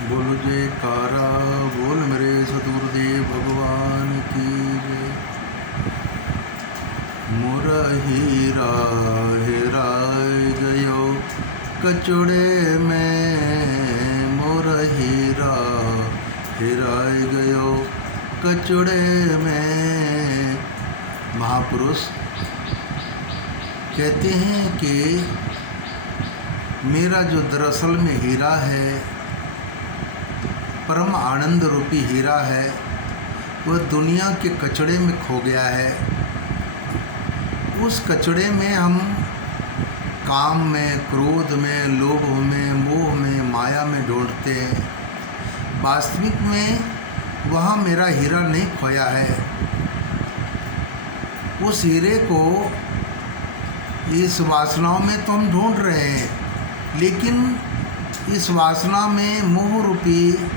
बोलो जयकारा बोल मेरे सतगुरुदेव भगवान की जय। मोरा हीरा हेराय गयो कचड़े में, मोरा हीरा हेराय गयो कचड़े में। महापुरुष कहते हैं कि मेरा जो दरअसल में हीरा है, परम आनंद रूपी हीरा है, वह दुनिया के कचड़े में खो गया है। उस कचड़े में हम काम में, क्रोध में, लोभ में, मोह में, माया में ढूंढते हैं। वास्तविक में वहाँ मेरा हीरा नहीं खोया है। उस हीरे को इस वासनाओं में तो हम ढूंढ रहे हैं, लेकिन इस वासना में, मोह रूपी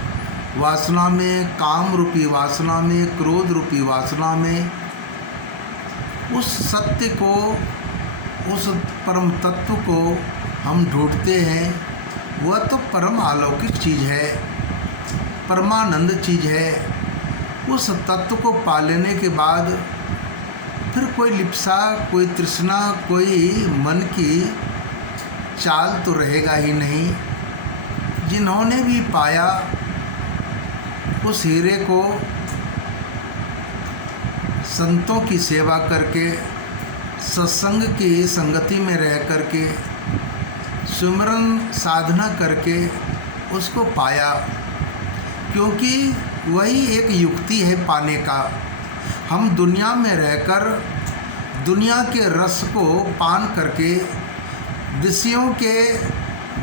वासना में, काम रूपी वासना में, क्रोध रूपी वासना में उस सत्य को, उस परम तत्व को हम ढूंढते हैं। वह तो परम अलौकिक चीज़ है, परमानंद चीज़ है। उस तत्व को पा लेने के बाद फिर कोई लिप्सा, कोई तृष्णा, कोई मन की चाल तो रहेगा ही नहीं। जिन्होंने भी पाया उस हीरे को संतों की सेवा करके, सत्संग की संगति में रह करके, सुमिरन साधना करके उसको पाया, क्योंकि वही एक युक्ति है पाने का। हम दुनिया में रहकर दुनिया के रस को पान करके विषयों के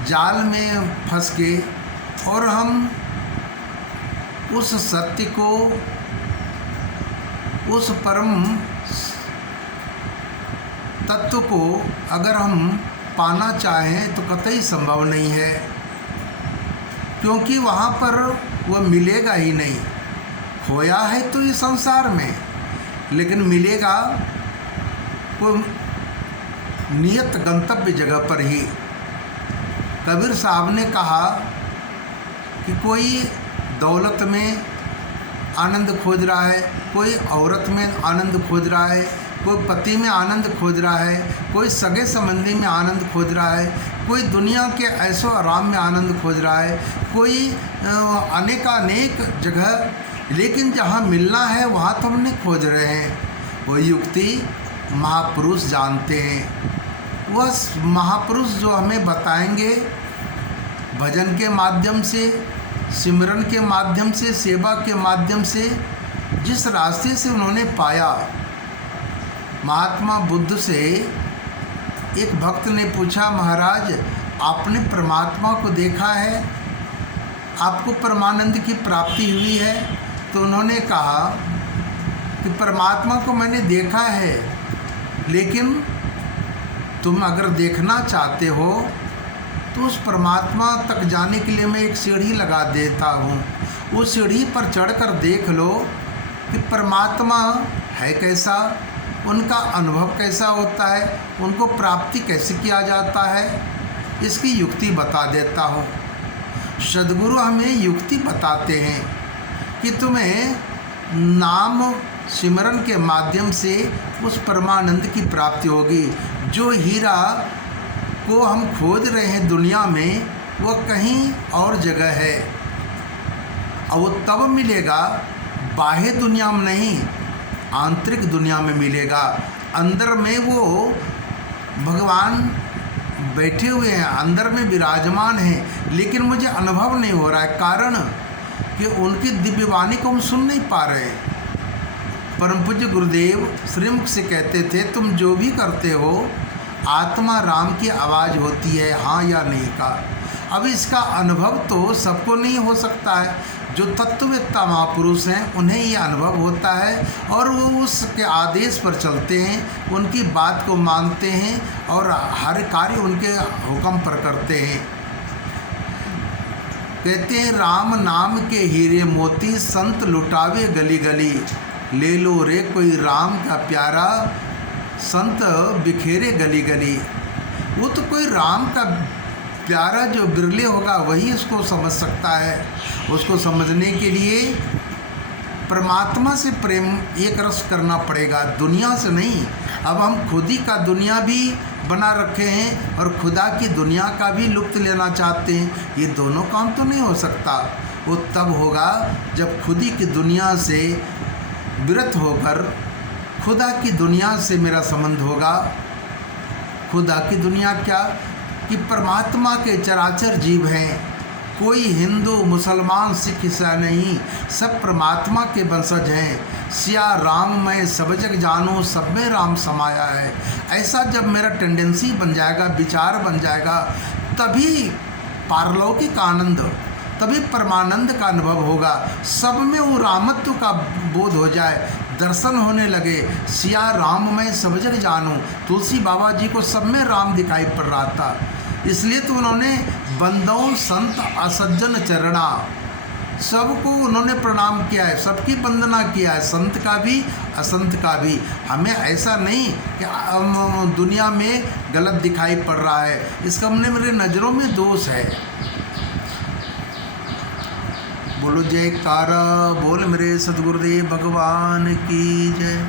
जाल में फंस के, और हम उस सत्य को, उस परम तत्व को अगर हम पाना चाहें तो कतई संभव नहीं है, क्योंकि वहाँ पर वह मिलेगा ही नहीं। खोया है तो ये संसार में, लेकिन मिलेगा कोई नियत गंतव्य जगह पर ही। कबीर साहब ने कहा कि कोई दौलत में आनंद खोज रहा है, कोई औरत में आनंद खोज रहा है, कोई पति में आनंद खोज रहा है, कोई सगे संबंधी में आनंद खोज रहा है, कोई दुनिया के ऐशो आराम में आनंद खोज रहा है, कोई अनेकानेक जगह, लेकिन जहाँ मिलना है वहाँ तो हम नहीं खोज रहे हैं। वह युक्ति महापुरुष जानते हैं। वह महापुरुष जो हमें बताएंगे भजन के माध्यम से, सिमरन के माध्यम से, सेवा के माध्यम से, जिस रास्ते से उन्होंने पाया। महात्मा बुद्ध से एक भक्त ने पूछा, महाराज आपने परमात्मा को देखा है, आपको परमानंद की प्राप्ति हुई है? तो उन्होंने कहा कि परमात्मा को मैंने देखा है, लेकिन तुम अगर देखना चाहते हो तो उस परमात्मा तक जाने के लिए मैं एक सीढ़ी लगा देता हूँ। उस सीढ़ी पर चढ़कर देख लो कि परमात्मा है कैसा, उनका अनुभव कैसा होता है, उनको प्राप्ति कैसे किया जाता है, इसकी युक्ति बता देता हूँ। सद्गुरु हमें युक्ति बताते हैं कि तुम्हें नाम सिमरन के माध्यम से उस परमानंद की प्राप्ति होगी। जो हीरा को हम खोज रहे हैं दुनिया में, वो कहीं और जगह है, और वो तब मिलेगा बाह्य दुनिया में नहीं, आंतरिक दुनिया में मिलेगा। अंदर में वो भगवान बैठे हुए हैं, अंदर में विराजमान हैं, लेकिन मुझे अनुभव नहीं हो रहा है। कारण कि उनकी दिव्यवाणी को हम सुन नहीं पा रहे। परम पूज्य गुरुदेव श्रीमुख से कहते थे, तुम जो भी करते हो आत्मा राम की आवाज़ होती है, हाँ या नहीं का। अब इसका अनुभव तो सबको नहीं हो सकता है। जो तत्ववेत्ता महापुरुष हैं उन्हें ये अनुभव होता है, और वो उसके आदेश पर चलते हैं, उनकी बात को मानते हैं, और हर कार्य उनके हुक्म पर करते हैं। कहते हैं, राम नाम के हीरे मोती संत लुटावे गली गली, ले लो रे कोई राम का प्यारा संत बिखेरे गली गली। वो तो कोई राम का प्यारा जो बिरले होगा वही इसको समझ सकता है। उसको समझने के लिए परमात्मा से प्रेम एक रस करना पड़ेगा, दुनिया से नहीं। अब हम खुद ही का दुनिया भी बना रखे हैं और खुदा की दुनिया का भी लुत्फ लेना चाहते हैं। ये दोनों काम तो नहीं हो सकता। वो तब होगा जब खुद ही की दुनिया से विरत होकर खुदा की दुनिया से मेरा संबंध होगा। खुदा की दुनिया क्या कि परमात्मा के चराचर जीव हैं। कोई हिंदू मुसलमान सिख ईसाई नहीं, सब परमात्मा के वंशज हैं। सिया राम मैं सब जग जानूँ, सब में राम समाया है। ऐसा जब मेरा टेंडेंसी बन जाएगा, विचार बन जाएगा, तभी पारलौकिक आनंद, तभी परमानंद का अनुभव होगा। सब में वो रामत्व का बोध हो जाए, दर्शन होने लगे। सिया राम मैं सब जग जानूँ, तुलसी बाबा जी को सब में राम दिखाई पड़ रहा था। इसलिए तो उन्होंने बंदों संत असज्जन चरणा, सबको उन्होंने प्रणाम किया है, सबकी वंदना किया है, संत का भी असंत का भी। हमें ऐसा नहीं कि दुनिया में गलत दिखाई पड़ रहा है, इसका हमने मेरे नज़रों में दोष है। बोलो जयकारा बोल मेरे सतगुरुदेव भगवान की जय।